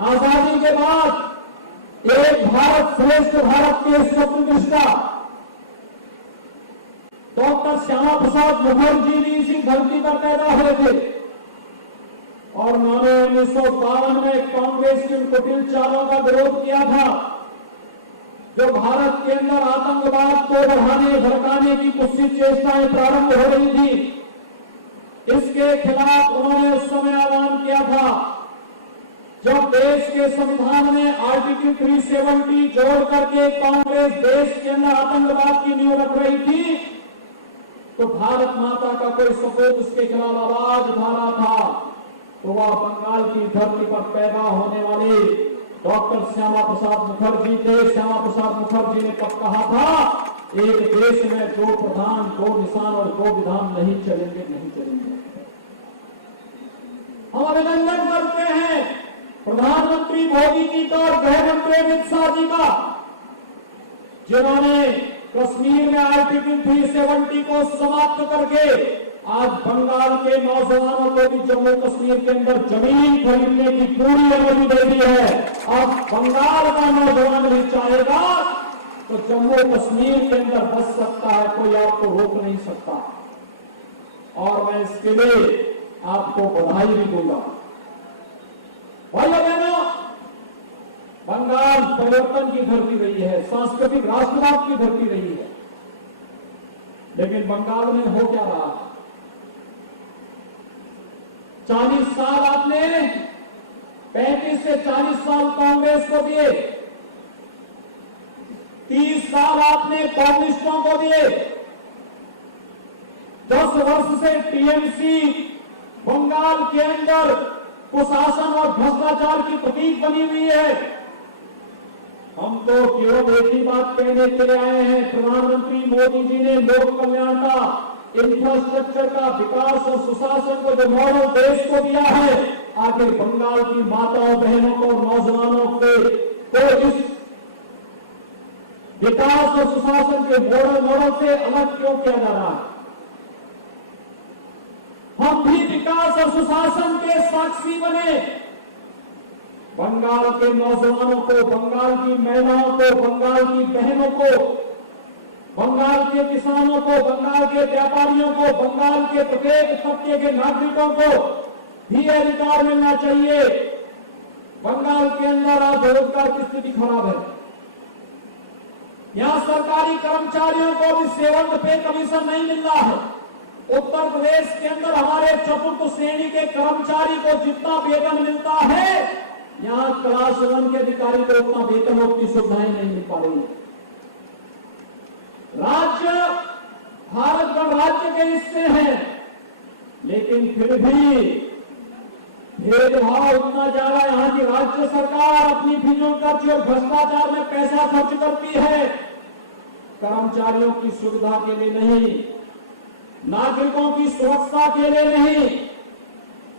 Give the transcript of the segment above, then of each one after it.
आजादी के बाद एक भारत श्रेष्ठ भारत के स्वप्न दृष्टा डॉक्टर श्यामा प्रसाद मुखर्जी भी इसी धरती पर पैदा हुए थे और उन्होंने 1952 में कांग्रेस की कुटिल चालों का विरोध किया था, जो भारत के अंदर आतंकवाद को बढ़ाने भड़काने की कुत्सित चेष्टाएं प्रारंभ हो रही थी। इसके खिलाफ उन्होंने उस समय आह्वान किया था जब देश के संविधान में आर्टिकल 370 जोड़ करके कांग्रेस देश के अंदर आतंकवाद की नींव रख रही थी, तो भारत माता का कोई सपूत उसके खिलाफ आवाज उठा रहा था, तो वह बंगाल की धरती पर पैदा होने वाले डॉक्टर श्यामा प्रसाद मुखर्जी थे। श्यामा प्रसाद मुखर्जी ने कब कहा था, एक देश में दो प्रधान, दो निशान और दो विधान नहीं चलेंगे, नहीं चलेंगे। हम अभिनंदन करते हैं प्रधानमंत्री मोदी जी का और गृह मंत्री अमित शाह जी का, जिन्होंने कश्मीर में आर्टिकल 370 को समाप्त करके आज बंगाल के नौजवानों को भी जम्मू कश्मीर के अंदर जमीन खरीदने की पूरी अनुमति दे दी है। अब बंगाल का नौजवान भी चाहेगा तो जम्मू कश्मीर के अंदर बस सकता है, कोई आपको रोक नहीं सकता। और मैं इसके लिए आपको बधाई भी दूंगा। भाइयों बहनों, बंगाल परिवर्तन की धरती रही है, सांस्कृतिक राष्ट्रवाद की धरती रही है, लेकिन बंगाल में हो क्या रहा है? 40 साल आपने 35 से 40 साल कांग्रेस को दिए, 30 साल आपने कम्युनिस्टों को दिए, 10 वर्ष से टीएमसी बंगाल के अंदर कुशासन और भ्रष्टाचार की प्रतीक बनी हुई है। हम तो केवल एक ही बात कहने के लिए आए हैं, प्रधानमंत्री मोदी जी ने लोक कल्याण का, इंफ्रास्ट्रक्चर का, विकास और सुशासन को जो मॉडल देश को दिया है, आखिर बंगाल की माताओं बहनों को, नौजवानों को इस विकास और सुशासन के मॉडल से अलग क्यों किया जा रहा है? हम भी विकास और सुशासन के साक्षी बने। बंगाल के नौजवानों को, बंगाल की महिलाओं को, बंगाल की बहनों को, बंगाल के किसानों को, बंगाल के व्यापारियों को, बंगाल के प्रत्येक तबके के नागरिकों को भी अधिकार मिलना चाहिए। बंगाल के अंदर आज बेरोजगार की स्थिति खराब है। यहां सरकारी कर्मचारियों को भी सेवंत पे कमीशन नहीं मिल रहा है। उत्तर प्रदेश के अंदर हमारे चतुर्थ श्रेणी के कर्मचारी को जितना वेतन मिलता है, यहां क्लास 1 के अधिकारी को उतना वेतन और की सुविधाएं नहीं मिल पा रही है। राज्य भारत गणराज्य के हिस्से हैं, लेकिन फिर भी भेदभाव इतना ज्यादा यहां की राज्य सरकार अपनी फिजूल खर्ची और भ्रष्टाचार में पैसा खर्च करती है। कर्मचारियों की सुविधा के लिए नहीं, नागरिकों की सुरक्षा के लिए नहीं,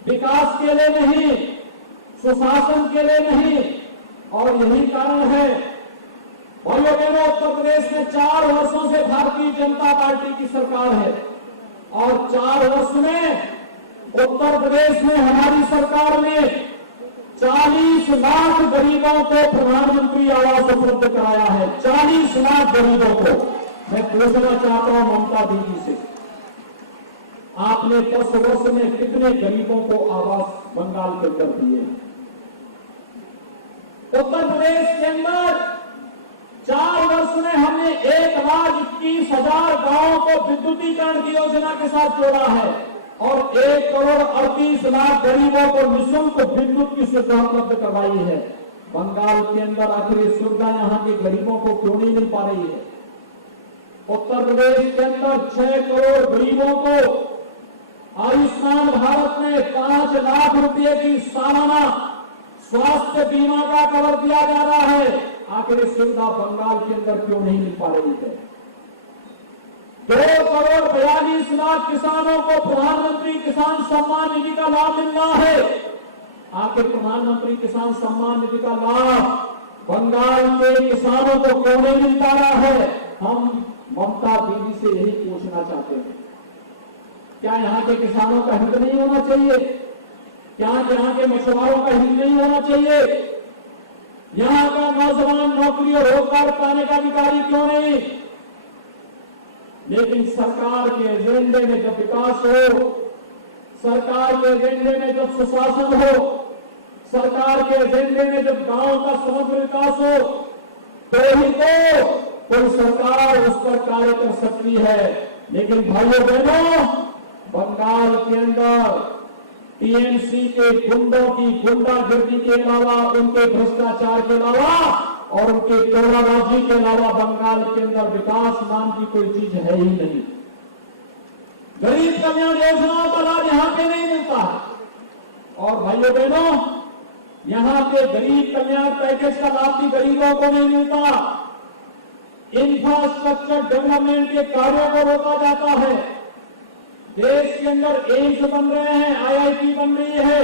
विकास के लिए नहीं, सुशासन के लिए नहीं। और यही कारण है भाइयों बहनों, उत्तर प्रदेश में 4 वर्षों से भारतीय जनता पार्टी की सरकार है और 4 वर्ष में उत्तर प्रदेश में हमारी सरकार ने 40 लाख गरीबों को प्रधानमंत्री आवास उपलब्ध कराया है। 40 लाख गरीबों को। मैं पूछना चाहता हूं ममता दीदी से, आपने 10 वर्ष में कितने गरीबों को आवास बंगाल के कर दिए? उत्तर प्रदेश के अंदर 4 वर्ष में हमने 1,21,000 गांवों को विद्युतीकरण की योजना के साथ जोड़ा है और 1,38,00,000 गरीबों को निःशुल्क विद्युत की सुविधा उपलब्ध करवाई है। बंगाल के अंदर आखिर ये सुविधा यहाँ के गरीबों को क्यों नहीं मिल पा रही है? उत्तर प्रदेश के अंदर 6 करोड़ गरीबों को आयुष्मान भारत में 5 लाख रुपए की सालाना स्वास्थ्य बीमा का कवर दिया जा रहा है। आखिर सुविधा बंगाल के अंदर क्यों नहीं मिल पा रही है? 2,42,00,000 किसानों को प्रधानमंत्री किसान सम्मान निधि का लाभ मिल रहा है। आखिर प्रधानमंत्री किसान सम्मान निधि का लाभ बंगाल के किसानों को क्यों नहीं मिल पा रहा है? हम ममता दीदी से यही पूछना चाहते हैं, क्या यहाँ के किसानों का हित नहीं होना चाहिए? क्या यहाँ के मछुआरों का हित नहीं होना चाहिए? यहाँ का नौजवान नौकरी और रोजगार पाने का अधिकारी क्यों नहीं? लेकिन सरकार के एजेंडे में जब विकास हो, सरकार के एजेंडे में जब सुशासन हो, सरकार के एजेंडे में जब गांव का समग्र विकास हो, तो ही तो कोई सरकार उस पर कार्य कर सकती है। लेकिन भाइयों बहनों, बंगाल के अंदर टीएमसी के गुंडों की गुंडागर्दी के अलावा, उनके भ्रष्टाचार के अलावा और उनके तोड़ाबाजी के अलावा बंगाल के अंदर विकास नाम की कोई चीज है ही नहीं। गरीब कल्याण योजनाओं का लाभ यहां पे नहीं मिलता है। और भाइयों बहनों, यहां के गरीब कल्याण पैकेज का लाभ भी गरीबों को नहीं मिलता। इंफ्रास्ट्रक्चर डेवलपमेंट के कार्यों को रोका जाता है। देश के अंदर एम्स बन रहे हैं, आईआईटी बन रही है,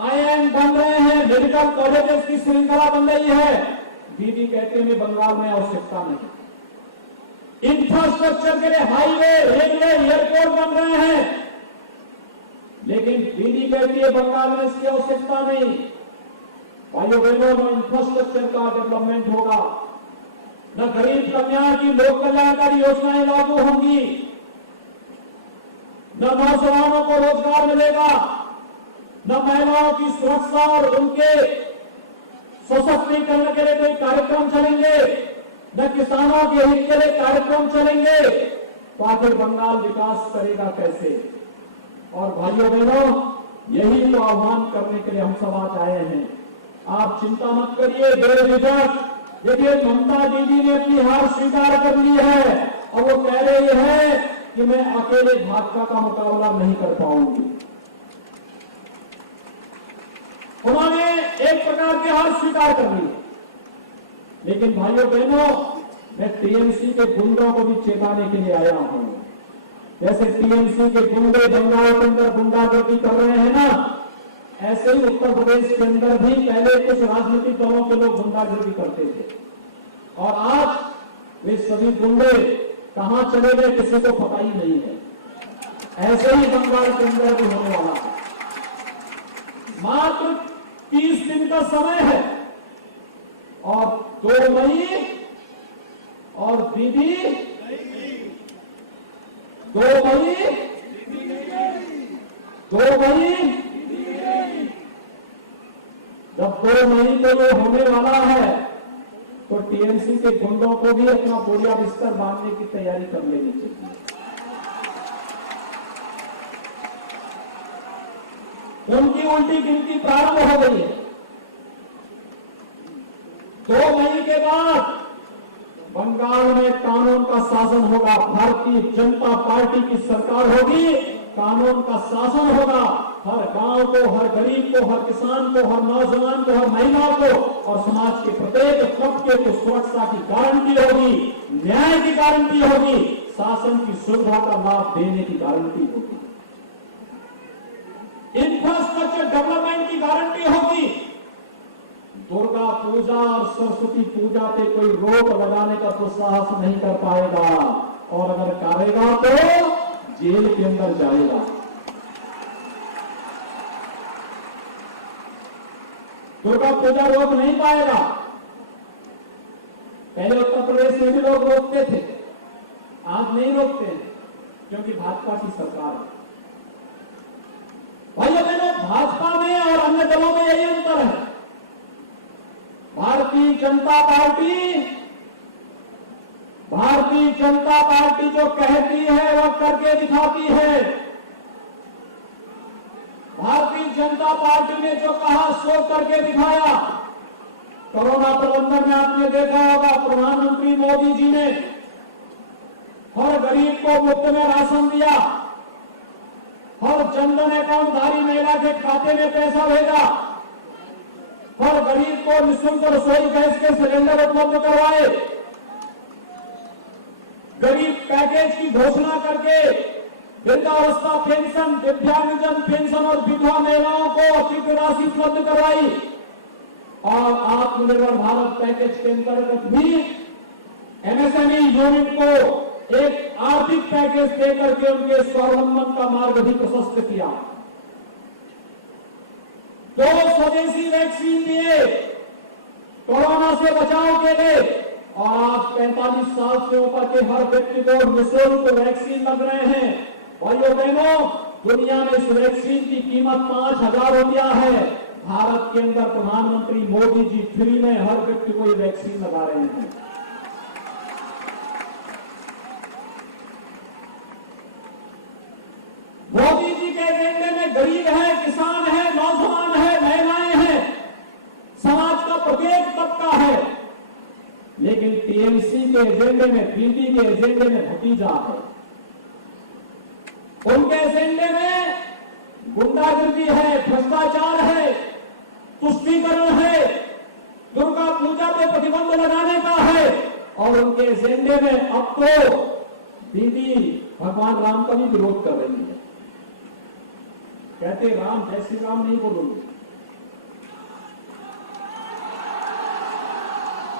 आईआईएम बन रहे हैं, मेडिकल कॉलेजेस की श्रृंखला बन रही है। दीदी कहते हैं बंगाल में आवश्यकता नहीं। इंफ्रास्ट्रक्चर के लिए हाईवे, रेलवे, एयरपोर्ट बन रहे हैं, लेकिन दीदी कहती है बंगाल में इसकी आवश्यकता नहीं। भाइयों बहनों, न इंफ्रास्ट्रक्चर का डेवलपमेंट होगा, न गरीब कल्याण की लोक कल्याणकारी योजनाएं लागू होंगी, न नौजवानों को रोजगार मिलेगा, न महिलाओं की सुरक्षा और उनके सशक्तिकरण के लिए कोई कार्यक्रम चलेंगे, न किसानों के हित के लिए कार्यक्रम चलेंगे, तो आखिर बंगाल विकास करेगा कैसे? और भाइयों बहनों, यही तो आह्वान करने के लिए हम सब आज आए हैं। आप चिंता मत करिए, बेझिझक। देखिए, ममता दीदी ने अपनी हार स्वीकार कर ली है और वो कह रही है कि मैं अकेले भाजपा का मुकाबला नहीं कर पाऊंगी। उन्होंने एक प्रकार की हार स्वीकार कर ली। लेकिन भाइयों बहनों, मैं टीएमसी के गुंडों को भी चेताने के लिए आया हूं। जैसे टीएमसी के गुंडे बंगाल के अंदर गुंडागर्दी कर रहे हैं ना, ऐसे ही उत्तर प्रदेश के अंदर भी पहले कुछ राजनीतिक दलों के लोग गुंडागर्दी करते थे, और आज वे सभी गुंडे कहां चले गए किसी को पता ही नहीं है। ऐसे ही बंगाल के अंदर भी होने वाला है। मात्र 30 दिन का समय है और 2 मई और दीदी 2 मई जब 2 मई को ये होने वाला है, तो टीएमसी के गुंडों को भी अपना बोरिया बिस्तर बांधने की तैयारी कर लेनी चाहिए। उनकी उल्टी गिनती प्रारंभ हो गई है। 2 मई के बाद बंगाल में कानून का शासन होगा। भारतीय जनता पार्टी की सरकार होगी, कानून का शासन होगा। हर गांव को, हर गरीब को, हर किसान को, हर नौजवान को, हर महिला को और समाज के प्रत्येक तबके को सुरक्षा की गारंटी होगी, न्याय की गारंटी होगी, शासन की सुविधा का लाभ देने की गारंटी होगी, इंफ्रास्ट्रक्चर डेवलपमेंट की गारंटी होगी। दुर्गा पूजा और सरस्वती पूजा पे कोई रोक लगाने का तो साहस नहीं कर पाएगा, और अगर करेगा तो जेल के अंदर जाएगा। दुर्गा पूजा रोक नहीं पाएगा। पहले उत्तर प्रदेश में भी लोग रोकते थे, आज नहीं रोकते हैं, क्योंकि भाजपा की सरकार है। भाइयों बहनों, भाजपा में और अन्य दलों में यही अंतर है। भारतीय जनता पार्टी जो कहती है वह करके दिखाती है। भारतीय जनता पार्टी ने जो कहा सो करके दिखाया। कोरोना प्रबंधन में आपने देखा होगा, प्रधानमंत्री मोदी जी ने हर गरीब को मुफ्त में राशन दिया, हर जनधन अकाउंटधारी महिला के खाते में पैसा भेजा, हर गरीब को निःशुल्क रसोई गैस के सिलेंडर उपलब्ध करवाए, गरीब पैकेज की घोषणा करके वृद्धावस्था पेंशन, दिव्यांगजन पेंशन और विधवा महिलाओं को अतिरिक्त राशि उपलब्ध करवाई, और आत्मनिर्भर भारत पैकेज के अंतर्गत भी एमएसएमई यूनिट को एक आर्थिक पैकेज देकर के उनके स्वावलंबन का मार्ग भी प्रशस्त किया। 2 स्वदेशी वैक्सीन दिए कोरोना से बचाव के लिए, और आज 45 साल से ऊपर के हर व्यक्ति को निःशुल्क वैक्सीन लग रहे हैं। भाइयों बहनों, दुनिया में इस वैक्सीन की कीमत 5,000 रुपया है। भारत के अंदर प्रधानमंत्री मोदी जी फ्री में हर व्यक्ति को ये वैक्सीन लगा रहे हैं। मोदी जी के एजेंडे में गरीब है, किसान है, नौजवान है, महिलाएं हैं, समाज का प्रत्येक तबका है। लेकिन टीएमसी के एजेंडे में, पीडी के एजेंडे में भतीजा है। उनके एजेंडे में गुंडागर्दी है, भ्रष्टाचार है, तुष्टीकरण है, दुर्गा पूजा पे प्रतिबंध लगाने का है, और उनके एजेंडे में अब तो दीदी भगवान राम का भी विरोध कर रही है। कहते राम जय श्री राम नहीं बोलूंगी।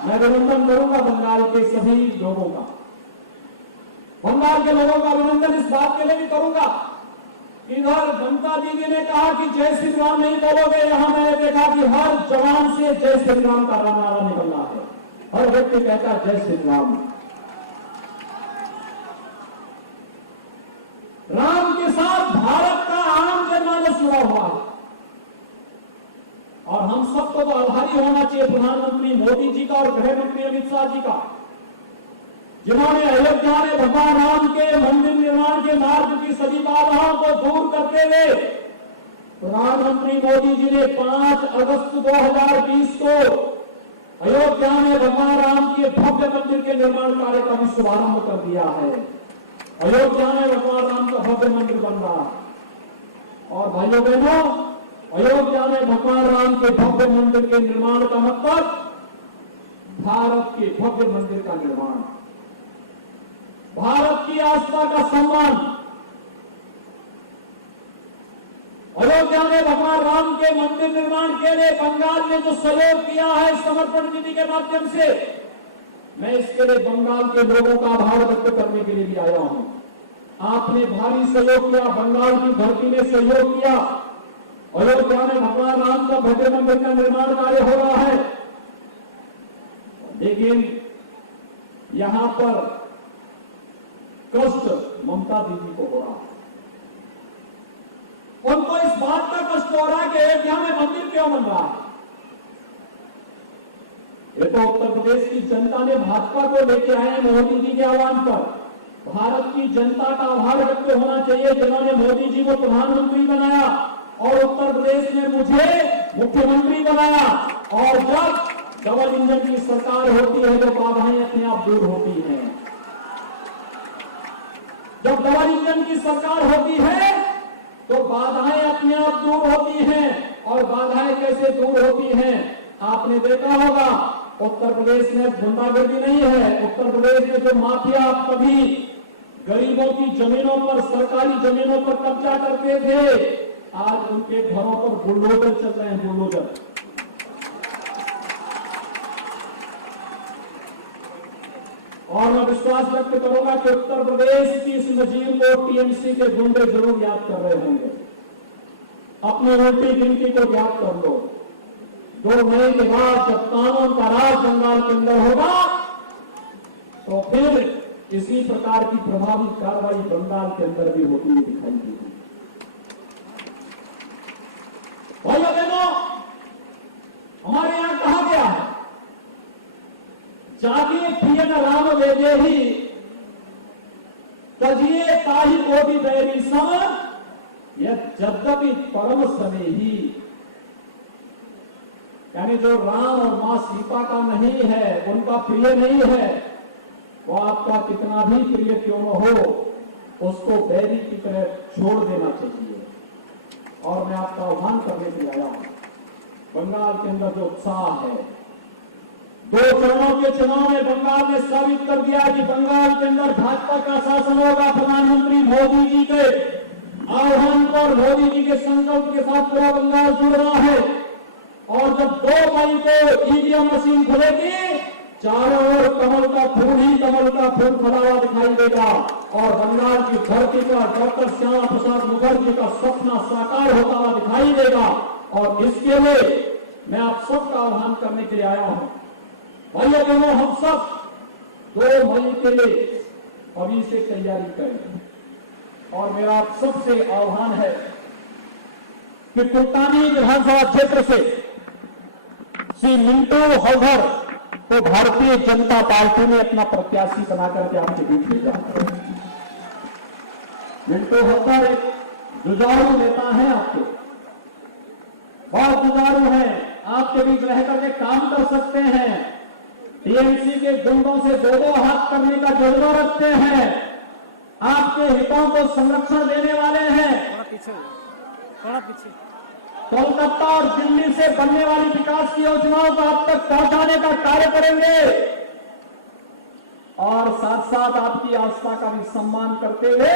मैं अभिनंदन करूंगा बंगाल के सभी लोगों का, बंगाल के लोगों का अभिनंदन इस बात के लिए भी करूंगा कि इधर ममता दीदी ने कहा कि जय श्री राम नहीं बोलोगे, यहां मैंने देखा कि हर जवान से जय श्री राम का नारा निकल रहा है। हर व्यक्ति कहता है जय श्री राम। राम के साथ भारत का आम जनमानस जुड़ा हुआ है, और हम सबको तो आभारी होना चाहिए प्रधानमंत्री मोदी जी का और गृह मंत्री अमित शाह जी का, जिन्होंने अयोध्या में भगवान राम के मंदिर निर्माण के मार्ग की सभी बाधाओं को दूर करते हुए प्रधानमंत्री मोदी जी ने 5 अगस्त 2020 को अयोध्या में भगवान राम के भव्य मंदिर के निर्माण कार्य का भी शुभारंभ कर दिया है। अयोध्या में भगवान राम का भव्य मंदिर बन रहा है। और भाइयों बहनों, अयोध्या में भगवान राम के भव्य मंदिर के निर्माण का मतलब भारत के भव्य मंदिर का निर्माण, भारत की आस्था का सम्मान। अयोध्या में भगवान राम के मंदिर निर्माण के लिए बंगाल ने जो सहयोग किया है समर्पण निधि के माध्यम से, मैं इसके लिए बंगाल के लोगों का आभार व्यक्त करने के लिए भी आया हूं। आपने भारी सहयोग किया, बंगाल की धरती ने सहयोग किया। अयोध्या में भगवान राम का भव्य मंदिर का निर्माण कार्य हो रहा है, लेकिन यहां पर कष्ट ममता दीदी को हो रहा है। उनको इस बात का कष्ट हो रहा है कि अयोध्या में मंदिर क्यों बन रहा है। ये तो उत्तर प्रदेश की जनता ने भाजपा को लेके आए मोदी जी के आह्वान पर। भारत की जनता का आभार व्यक्त होना चाहिए जिन्होंने मोदी जी को प्रधानमंत्री बनाया और उत्तर प्रदेश में मुझे मुख्यमंत्री बनाया। और जब डबल इंजन की सरकार होती है तो बाधाएं अपने आप दूर होती हैं। जब डबल इंजन की सरकार होती है तो बाधाएं अपने आप दूर होती हैं। और बाधाएं कैसे दूर होती हैं आपने देखा होगा। उत्तर प्रदेश में गुंडागर्दी नहीं है। उत्तर प्रदेश में जो माफिया कभी गरीबों की जमीनों पर, सरकारी जमीनों पर कब्जा करते थे, आज उनके घरों पर बुलडोजर चल रहे हैं, बुलडोजर। और मैं विश्वास व्यक्त करूंगा कि उत्तर प्रदेश की इस नजीर को टीएमसी के गुंडे जरूर याद कर रहे होंगे। अपनी उल्टी गिनती को याद कर लो। 2 मई के बाद जब कानून का राज बंगाल के अंदर होगा तो फिर इसी प्रकार की प्रभावी कार्रवाई बंगाल के अंदर भी होती हुई दिखाई देगी। भाइयों बहनों, हमारे यहां कहा गया है, जागिए प्रिय न राम वेदे ही तजिए ताही कोटि बैरी सम यद्यपि परम समय ही। यानी जो राम और मां सीता का नहीं है, उनका प्रिय नहीं है, वो आपका कितना भी प्रिय क्यों न हो, उसको बैरी की तरह छोड़ देना चाहिए। और मैं आपका आह्वान करने के लिए आया हूं। बंगाल के अंदर जो उत्साह है, 2 चरणों के चुनाव में बंगाल ने साबित कर दिया कि बंगाल के अंदर भाजपा का शासन होगा। प्रधानमंत्री मोदी जी के आह्वान पर, मोदी जी के संकल्प के साथ पूरा बंगाल जुड़ रहा है। और जब 2 मई को ईवीएम मशीन खुलेगी, चारों ओर कमल का फूल ही कमल का फूल खड़ा हुआ दिखाई देगा। और बंगाल की धरती पर डॉक्टर श्यामा प्रसाद मुखर्जी का सपना साकार होता हुआ दिखाई देगा। और इसके लिए मैं आप सबका आह्वान करने के लिए आया हूं। भाइयों बहनों, हम सब 2 मई के लिए अभी से तैयारी करें और मेरा आप सबसे आह्वान है कि कुलतानी विधानसभा क्षेत्र से श्री मिंटू हलधर को भारतीय जनता पार्टी ने अपना प्रत्याशी बनाकर के आपके बीच भेजा। मिंटू हलधर एक जुझारू नेता है, आपके बहुत जुझारू हैं, आपके बीच रहकर के काम कर सकते हैं, टीएमसी के गुंडों से 2-2 हाथ करने का जज्बा रखते हैं, आपके हितों को संरक्षण देने वाले हैं। थोड़ा पीछे कोलकाता और दिल्ली से बनने वाली विकास की योजनाओं को आप तक पहुंचाने का कार्य करेंगे और साथ साथ आपकी आस्था का भी सम्मान करते हुए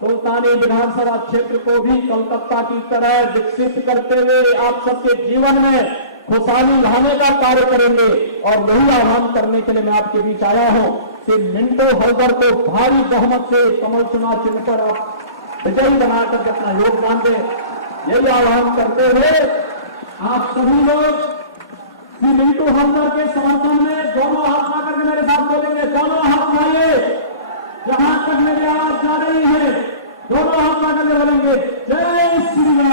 कुलतानी विधानसभा क्षेत्र को भी कोलकाता की तरह विकसित करते हुए आप सबके जीवन में खुशहाली लाने का कार्य करेंगे। और यही आह्वान करने के लिए मैं आपके बीच आया हूं। श्री मिंटू हलधर को भारी बहुमत से कमल चुनाव चिन्ह पर आप विजयी बनाकर अपना योगदान दें, यही आह्वान करते हुए आप सभी लोग श्री मिंटू हलधर के समर्थन में दोनों हाथ ला करके मेरे साथ बोलेंगे। दोनों हाथ लाइए, जहां तक मेरी आवाज जा रही है दोनों हाथ ला करके बोलेंगे जय श्री राम।